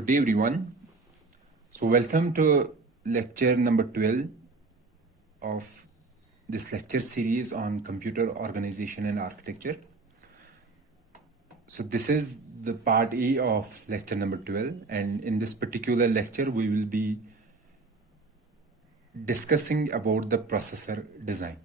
Good day, everyone. So, welcome to lecture number 12 of this lecture series on computer organization and architecture. So, this is the part A of lecture number 12, and in this particular lecture, we will be discussing about the processor design.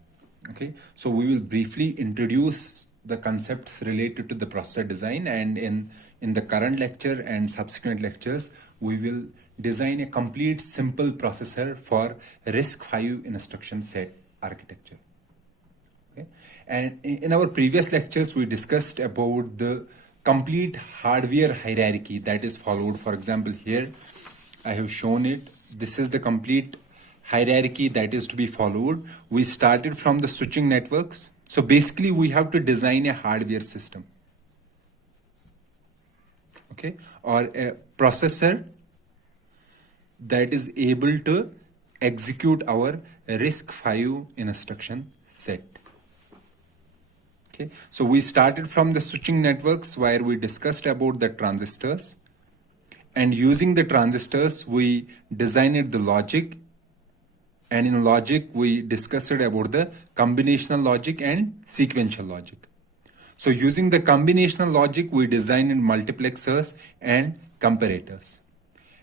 Okay, so we will briefly introduce the concepts related to the processor design, and in the current lecture and subsequent lectures we will design a complete simple processor for RISC V instruction set architecture. Okay, and in our previous lectures we discussed about the complete hardware hierarchy that is followed. For example, here I have shown it. This is the complete hierarchy that is to be followed. We started from the switching networks. So basically we have to design a hardware system, okay, or a processor that is able to execute our RISC V instruction set. Okay, so we started from the switching networks where we discussed about the transistors, and using the transistors we designed the logic. And in logic, we discussed about the combinational logic and sequential logic. So using the combinational logic, we designed multiplexers and comparators.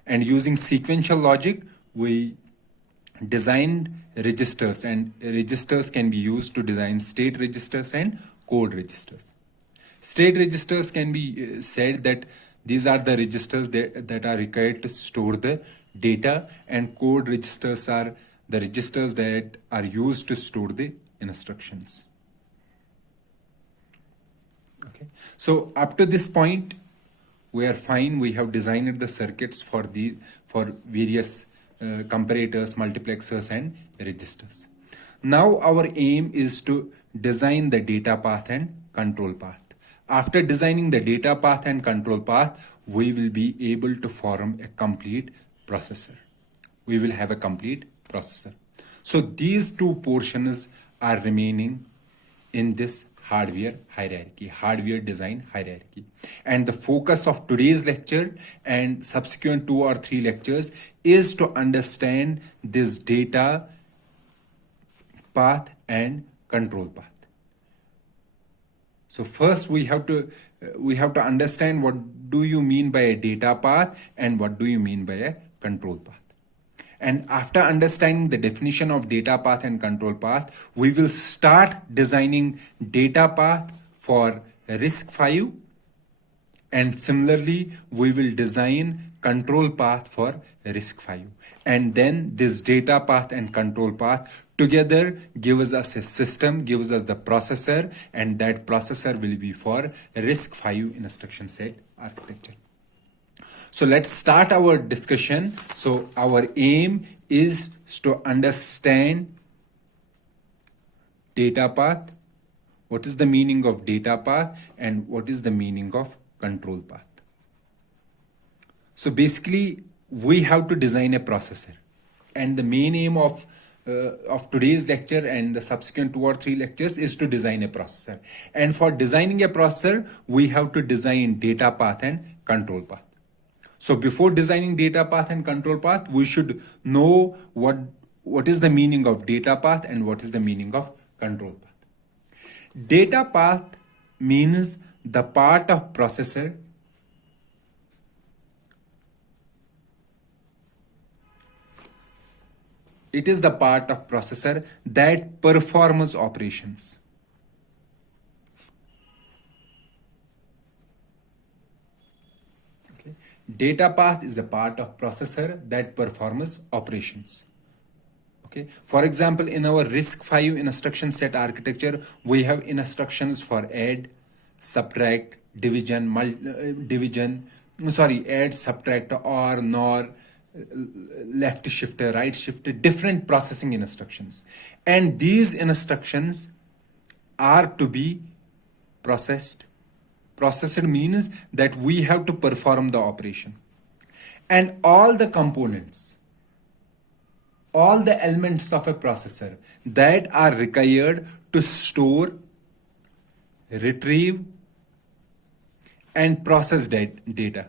And using sequential logic, we designed registers, and registers can be used to design state registers and code registers. State registers can be said that these are the registers that are required to store the data, and code registers are the registers that are used to store the instructions. Okay, so up to this point we are fine. We have designed the circuits for various comparators, multiplexers and registers. Now our aim is to design the data path and control path. After designing the data path and control path, we will be able to form a complete processor. We will have a complete processor. So these two portions are remaining in this hardware hierarchy, hardware design hierarchy. And the focus of today's lecture and subsequent 2 or 3 lectures is to understand this data path and control path. So first we have to understand what do you mean by a data path and what do you mean by a control path. And after understanding the definition of data path and control path, we will start designing data path for RISC V, and similarly we will design control path for RISC V. And then this data path and control path together gives us a system, gives us the processor, and that processor will be for RISC V instruction set architecture. So let's start our discussion. So our aim is to understand data path, what is the meaning of data path, and what is the meaning of control path. So basically we have to design a processor, and the main aim of today's lecture and the subsequent 2 or 3 lectures is to design a processor. And for designing a processor, we have to design data path and control path. So before designing data path and control path, we should know what is the meaning of data path and what is the meaning of control path. Data path means the part of processor it is the part of processor that performs operations. Data path is a part of processor that performs operations. Okay. For example, in our RISC V instruction set architecture, we have instructions for add, subtract, add, subtract, or, nor, left shifter, right shifter, different processing instructions. And these instructions are to be processed. Processed means that we have to perform the operation. And all the components, all the elements of a processor that are required to store, retrieve, and process data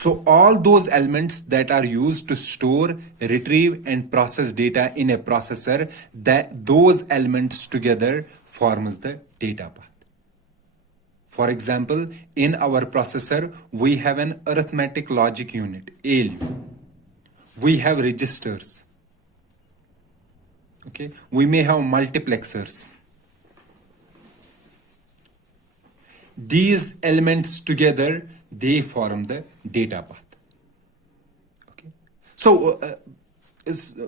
So all those elements that are used to store, retrieve and process data in a processor, that those elements together forms the data path. For example, in our processor, we have an arithmetic logic unit, ALU. We have registers. Okay, we may have multiplexers. These elements together, they form the data path. Okay, so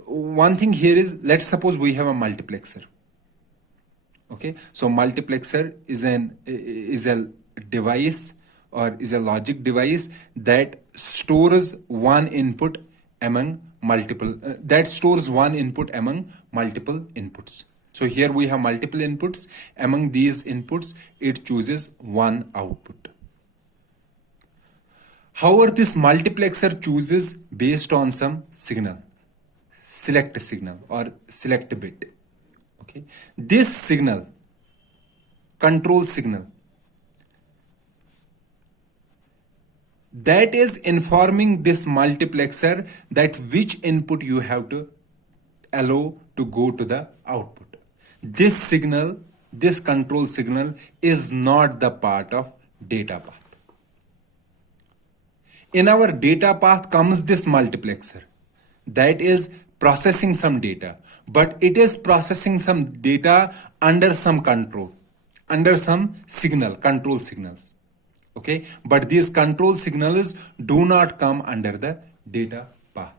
one thing here is, let's suppose we have a multiplexer. Okay, so multiplexer is a device or is a logic device that stores one input among multiple inputs. So here we have multiple inputs. Among these inputs, it chooses one output. However, this multiplexer chooses based on some signal, select signal or select bit. Okay, this signal, control signal, that is informing this multiplexer that which input you have to allow to go to the output. This signal, this control signal is not the part of data path. In our data path comes this multiplexer that is processing some data, but it is processing some data under some control, under some signal, control signals. Okay, but these control signals do not come under the data path.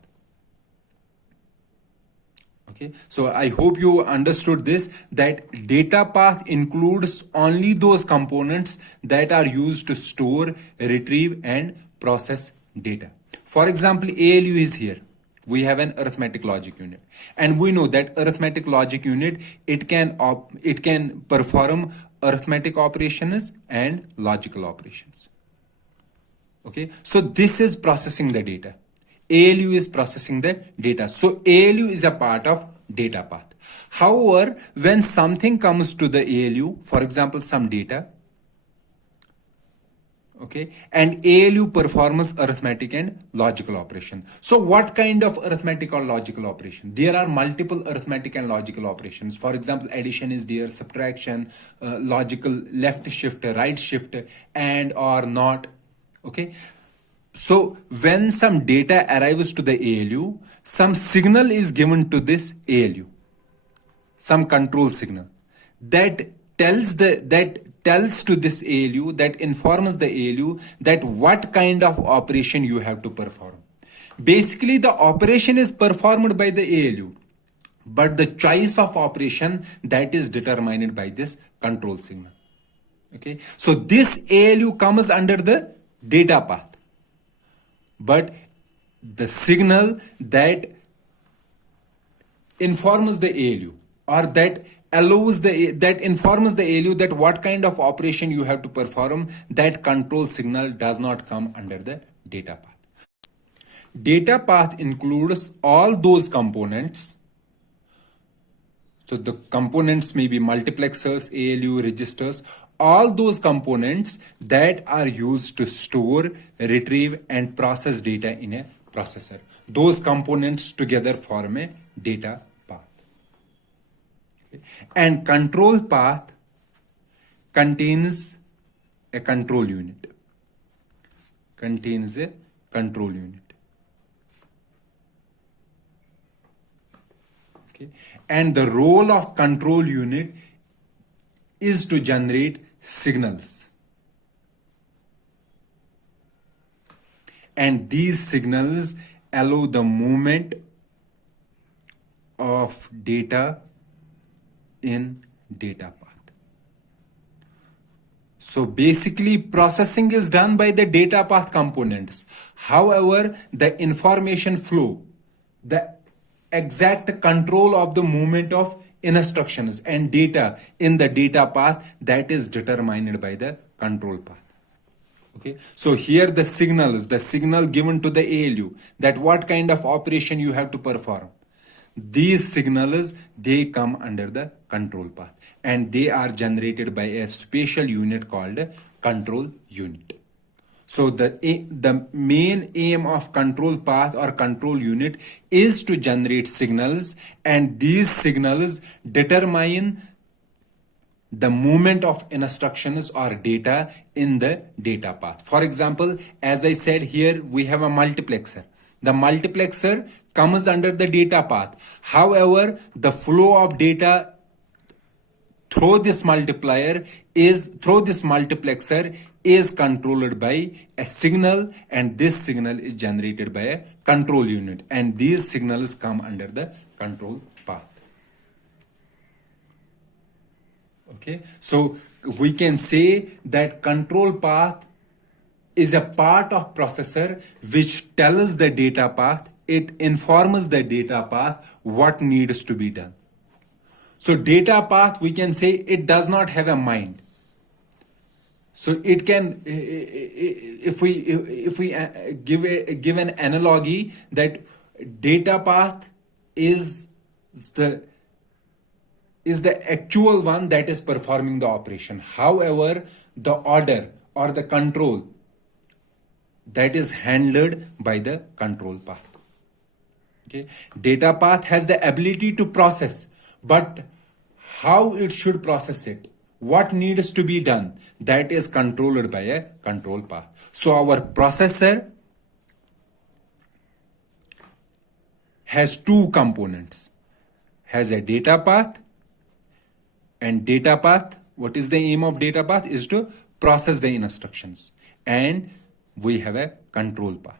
Okay, so I hope you understood this, that data path includes only those components that are used to store, retrieve and process data. For example, ALU is here. We have an arithmetic logic unit, and we know that arithmetic logic unit, it can perform arithmetic operations and logical operations. Okay, so this is processing the data. ALU is processing the data. So ALU is a part of data path. However, when something comes to the ALU, for example, some data, okay, and ALU performs arithmetic and logical operation. So what kind of arithmetic or logical operation? There are multiple arithmetic and logical operations. For example, addition is there, subtraction, logical left shift, right shift, and or not. Okay, so when some data arrives to the ALU, some signal is given to this ALU, some control signal that tells to this ALU, that informs the ALU that what kind of operation you have to perform. Basically, the operation is performed by the ALU, but the choice of operation, that is determined by this control signal. Okay, so this ALU comes under the data path, but the signal that informs the ALU or that informs the ALU that what kind of operation you have to perform, that control signal does not come under the data path. Data path includes all those components. So the components may be multiplexers, ALU, registers, all those components that are used to store, retrieve and process data in a processor. Those components together form a data path. Okay. And control path contains a control unit. Contains a control unit. Okay. And the role of control unit is to generate signals. And these signals allow the movement of data in data path. So basically, processing is done by the data path components. However, the information flow, the exact control of the movement of instructions and data in the data path, that is determined by the control path. Okay, so here the signal given to the ALU, that what kind of operation you have to perform. These signals, they come under the control path and they are generated by a special unit called control unit. So the main aim of control path or control unit is to generate signals, and these signals determine the movement of instructions or data in the data path. For example, as I said, here we have a multiplexer. The multiplexer comes under the data path. However, the flow of data through this multiplexer is controlled by a signal, and this signal is generated by a control unit, and these signals come under the control path. Okay, so we can say that control path is a part of processor which tells the data path, it informs the data path what needs to be done. So data path, we can say it does not have a mind. So it can, if we give an analogy, that data path is the actual one that is performing the operation. However, the order or the control, that is handled by the control path. Okay, data path has the ability to process, but how it should process it, what needs to be done, that is controlled by a control path. So our processor has two components, has a data path, and data path, what is the aim of data path, is to process the instructions, and we have a control path.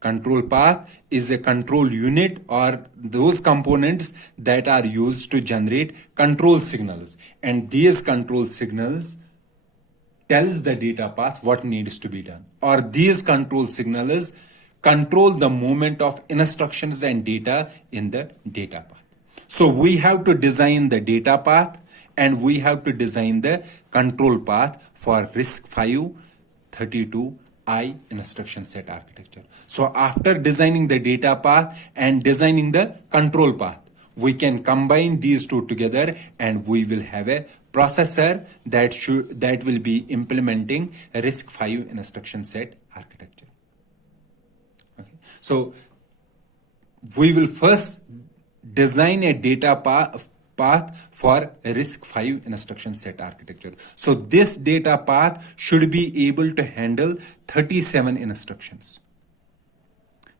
Control path is a control unit or those components that are used to generate control signals, and these control signals tells the data path what needs to be done, or these control signals control the movement of instructions and data in the data path. So we have to design the data path, and we have to design the control path for RISC V 32I instruction set architecture. So after designing the data path and designing the control path, we can combine these two together, and we will have a processor that will be implementing a RISC V instruction set architecture. Okay. So we will first design a data path for RISC V instruction set architecture. So this data path should be able to handle 37 instructions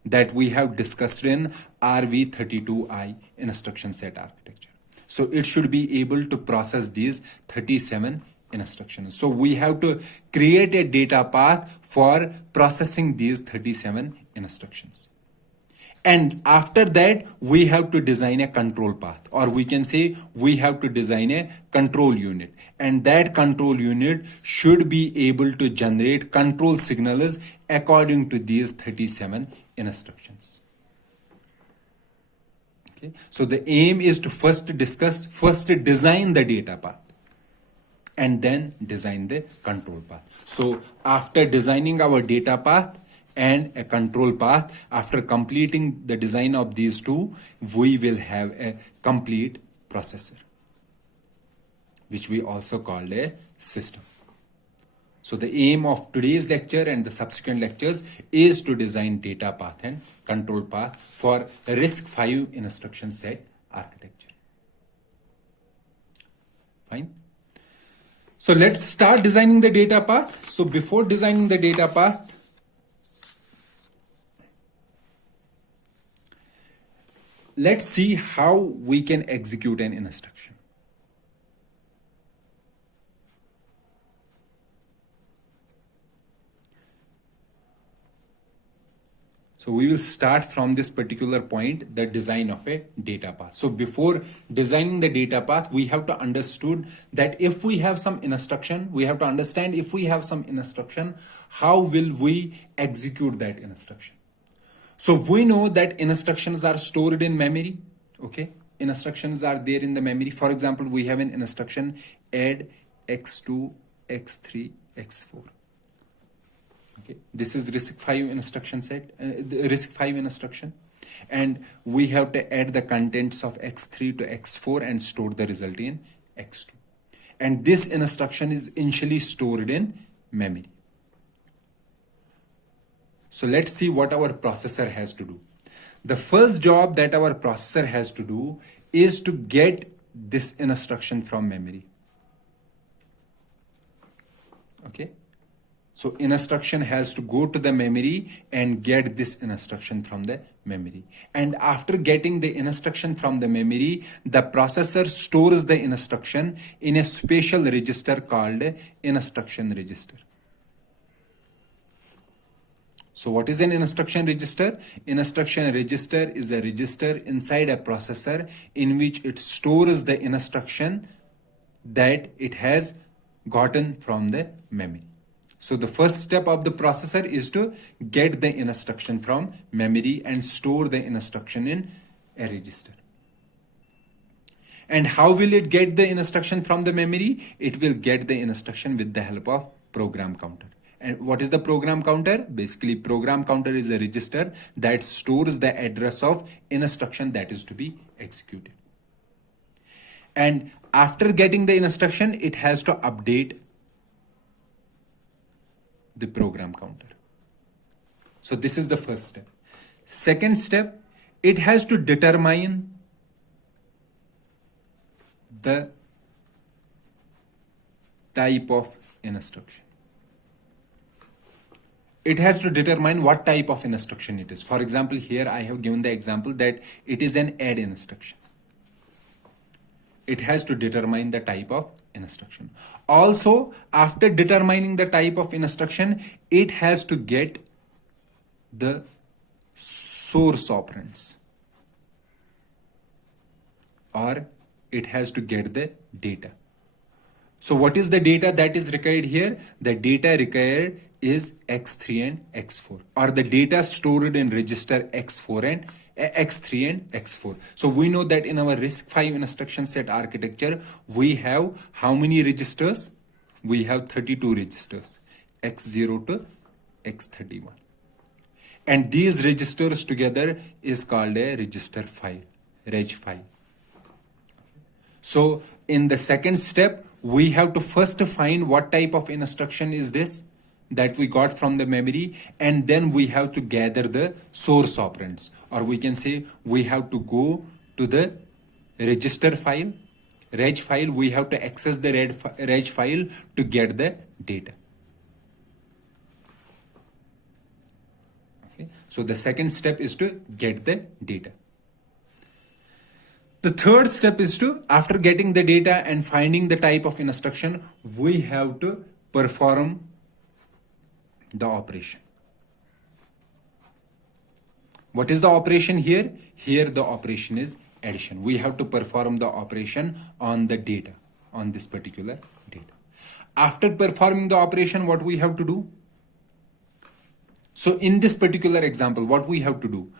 that we have discussed in RV32I instruction set architecture. So it should be able to process these 37 instructions. So we have to create a data path for processing these 37 instructions. And after that, we have to design a control path, or we can say we have to design a control unit. And that control unit should be able to generate control signals according to these 37 instructions. Okay. So the aim is to first design the data path and then design the control path. So after designing our data path and a control path, after completing the design of these two, we will have a complete processor, which we also called a system. So the aim of today's lecture and the subsequent lectures is to design data path and control path for RISC V instruction set architecture. Fine. So let's start designing the data path. So before designing the data path, let's see how we can execute an instruction. So we will start from this particular point, the design of a data path. So before designing the data path, we have to understood that if we have some instruction, we have to understand if we have some instruction, how will we execute that instruction? So we know that instructions are stored in memory. Okay, instructions are there in the memory. For example, we have an instruction add x2, x3, x4. Okay, this is RISC V instruction set, the RISC V instruction, and we have to add the contents of x3 to x4 and store the result in x2. and this instruction is initially stored in memory. So let's see what our processor has to do. The first job that our processor has to do is to get this instruction from memory. Okay, so instruction has to go to the memory and get this instruction from the memory. And after getting the instruction from the memory, the processor stores the instruction in a special register called instruction register. So what is an instruction register? Instruction register is a register inside a processor in which it stores the instruction that it has gotten from the memory. So the first step of the processor is to get the instruction from memory and store the instruction in a register. And how will it get the instruction from the memory? It will get the instruction with the help of program counter. And what is the program counter? Basically, program counter is a register that stores the address of instruction that is to be executed. And after getting the instruction, it has to update the program counter. So this is the first step. Second step, it has to determine the type of instruction. It has to determine what type of instruction it is. For example, here I have given the example that it is an add instruction. It has to determine the type of instruction. Also, after determining the type of instruction, it has to get the source operands, or it has to get the data. So what is the data that is required here? The data required is X3 and X4, or the data stored in register X4 and X3 and X4. So we know that in our RISC V instruction set architecture, we have how many registers? We have 32 registers, X0 to X31. And these registers together is called a register file, reg file. So in the second step, we have to first find what type of instruction is this that we got from the memory, and then we have to gather the source operands, or we can say we have to go to the register file, reg file. We have to access the reg file to get the data. Okay. So the second step is to get the data. The third step is to, after getting the data and finding the type of instruction, we have to perform the operation. What is the operation here? Here the operation is addition. We have to perform the operation on the data, on this particular data. After performing the operation, what we have to do? So in this particular example, what we have to do?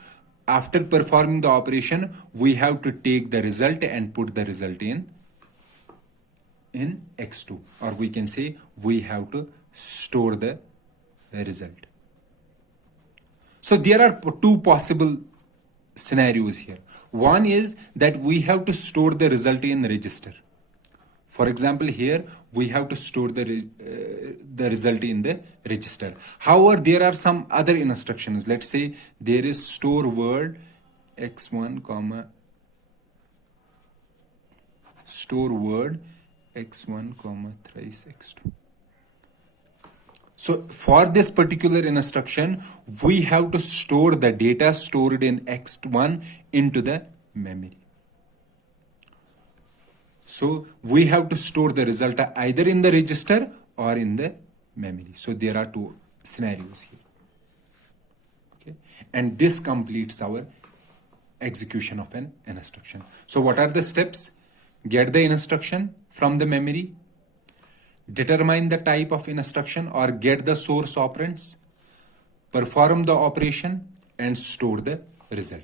After performing the operation, we have to take the result and put the result in X2, or we can say we have to store the result. So there are two possible scenarios here. One is that we have to store the result in register. For example, here we have to store the result in the register. However, there are some other instructions. Let's say there is store word x1 comma store word x1 comma thrice x2. So for this particular instruction, we have to store the data stored in x1 into the memory. So we have to store the result either in the register or in the memory. So there are two scenarios here. Okay, and this completes our execution of an instruction. So what are the steps? Get the instruction from the memory, determine the type of instruction or get the source operands, perform the operation, and store the result.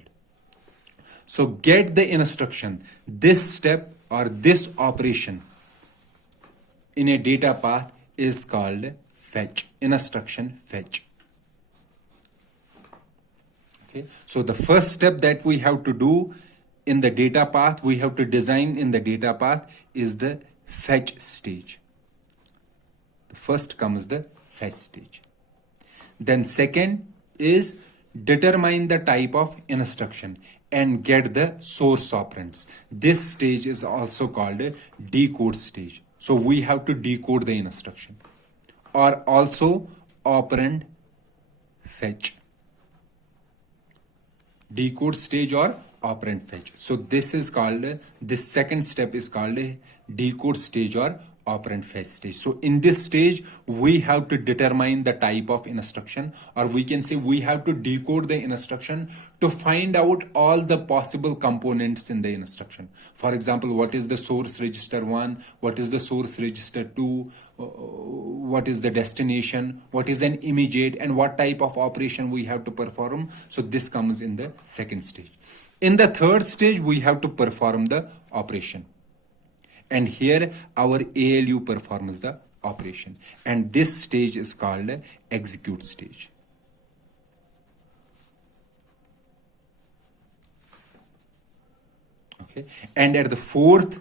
So get the instruction. This step or this operation in a data path is called fetch, instruction fetch. Okay, so the first step that we have to do in the data path, we have to design in the data path is the fetch stage. The first comes the fetch stage. Then second is determine the type of instruction and get the source operands. This stage is also called a decode stage. So we have to decode the instruction, or also operand fetch. Decode stage or operand fetch. So this is called, this second step is called a decode stage or operand fetch stage. So in this stage, we have to determine the type of instruction, or we can say we have to decode the instruction to find out all the possible components in the instruction. For example, what is the source register 1, what is the source register 2, what is the destination, what is an immediate, and what type of operation we have to perform. So this comes in the second stage. In the third stage, we have to perform the operation. And here our ALU performs the operation. And this stage is called execute stage. Okay. And at the fourth,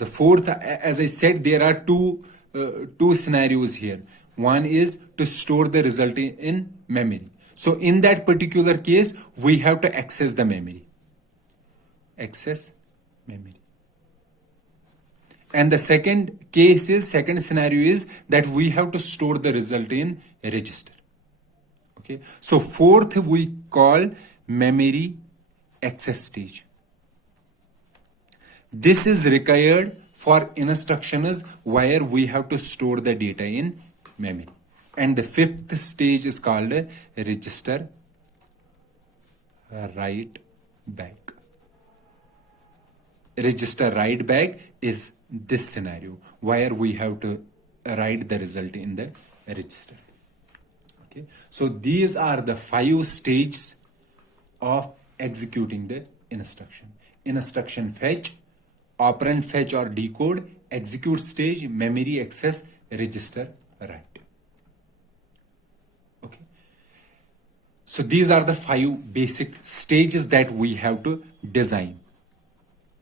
as I said, there are two scenarios here. One is to store the result in memory. So in that particular case, we have to access the memory. Access memory. And the second scenario is that we have to store the result in a register. Okay. So fourth we call memory access stage. This is required for instructions where we have to store the data in memory. And the fifth stage is called register write back. Register write back is this scenario where we have to write the result in the register. Okay. So these are the 5 stages of executing the instruction. Instruction fetch, operand fetch or decode, execute stage, memory access, register write. Okay. So these are the 5 basic stages that we have to design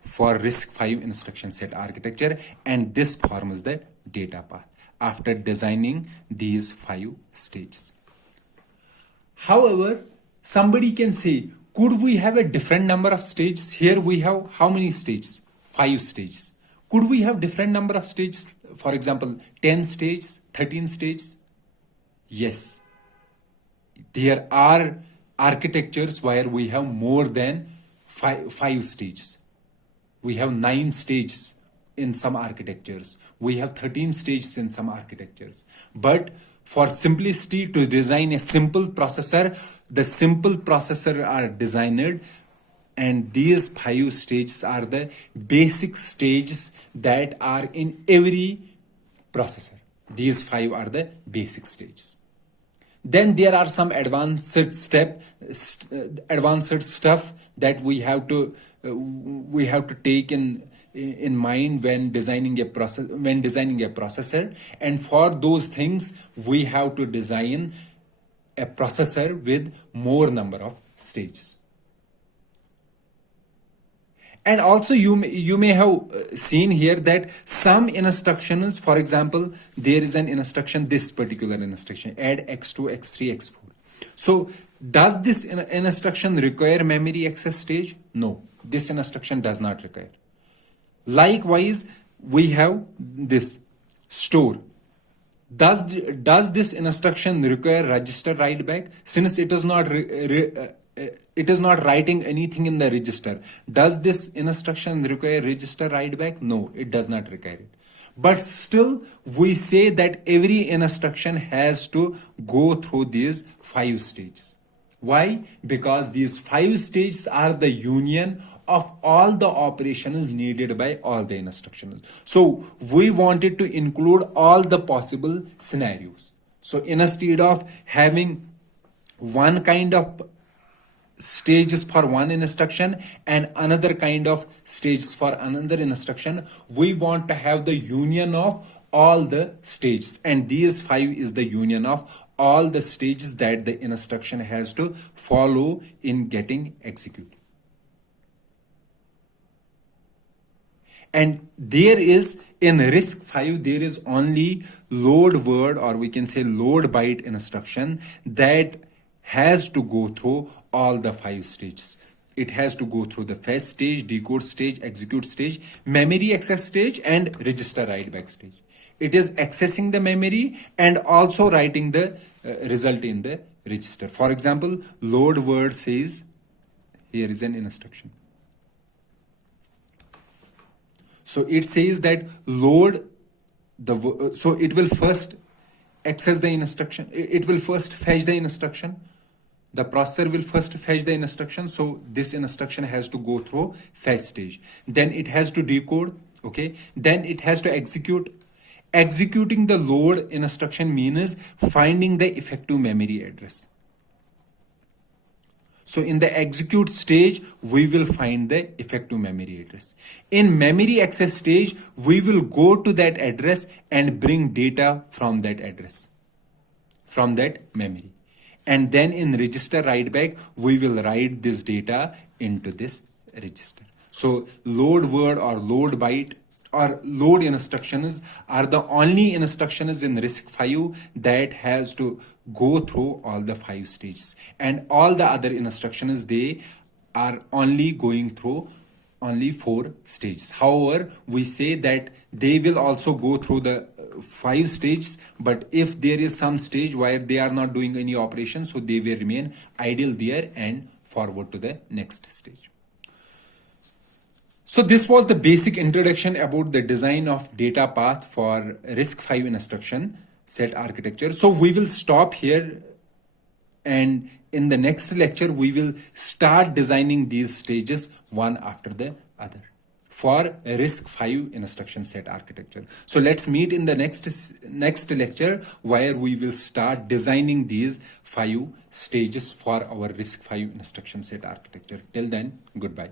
for RISC V instruction set architecture, and this forms the data path after designing these 5 stages. However, somebody can say, could we have a different number of stages? Here we have how many stages? 5 stages. Could we have different number of stages? For example, 10 stages, 13 stages? Yes. There are architectures where we have more than 5 stages. We have 9 stages in some architectures. We have 13 stages in some architectures. But for simplicity, to design a simple processor, the simple processor are designed, and these 5 stages are the basic stages that are in every processor. These 5 are the basic stages. Then there are some advanced stuff that we have to take in mind when designing a processor, and for those things we have to design a processor with more number of stages. And also you may have seen here that some instructions, for example, there is an instruction, this particular instruction, add x2, x3, x4. So does this instruction require memory access stage? No, this instruction does not require. Likewise, we have this store. Does this instruction require register write back? Since it is not writing anything in the register, does this instruction require register write back? No, it does not require it. But still, we say that every instruction has to go through these 5 stages. Why? Because these 5 stages are the union of all the operations needed by all the instructions. So we wanted to include all the possible scenarios. So instead of having one kind of stages for one instruction and another kind of stages for another instruction, we want to have the union of all the stages, and these 5 is the union of all the stages that the instruction has to follow in getting executed. And there is in RISC V, there is only load word, or we can say load byte instruction that has to go through all the 5 stages. It has to go through the fetch stage, decode stage, execute stage, memory access stage, and register write back stage. It is accessing the memory and also writing the result in the register. For example, load word says, here is an instruction. So it says that load the, so it will first access the instruction. It will first fetch the instruction. The processor will first fetch the instruction. So this instruction has to go through fetch stage. Then it has to decode. Okay. Then it has to execute. Executing the load instruction means finding the effective memory address. So in the execute stage, we will find the effective memory address. In memory access stage, we will go to that address and bring data from that address, from that memory. And then in register write back, we will write this data into this register. So load word or load byte or load instructions are the only instructions in RISC V that has to go through all the 5 stages, and all the other instructions, they are only going through only 4 stages. However, we say that they will also go through the 5 stages, but if there is some stage where they are not doing any operation, so they will remain idle there and forward to the next stage. So this was the basic introduction about the design of data path for RISC V instruction set architecture. So we will stop here, and in the next lecture we will start designing these stages one after the other for RISC V instruction set architecture. So let's meet in the next lecture where we will start designing these 5 stages for our RISC V instruction set architecture. Till then, goodbye.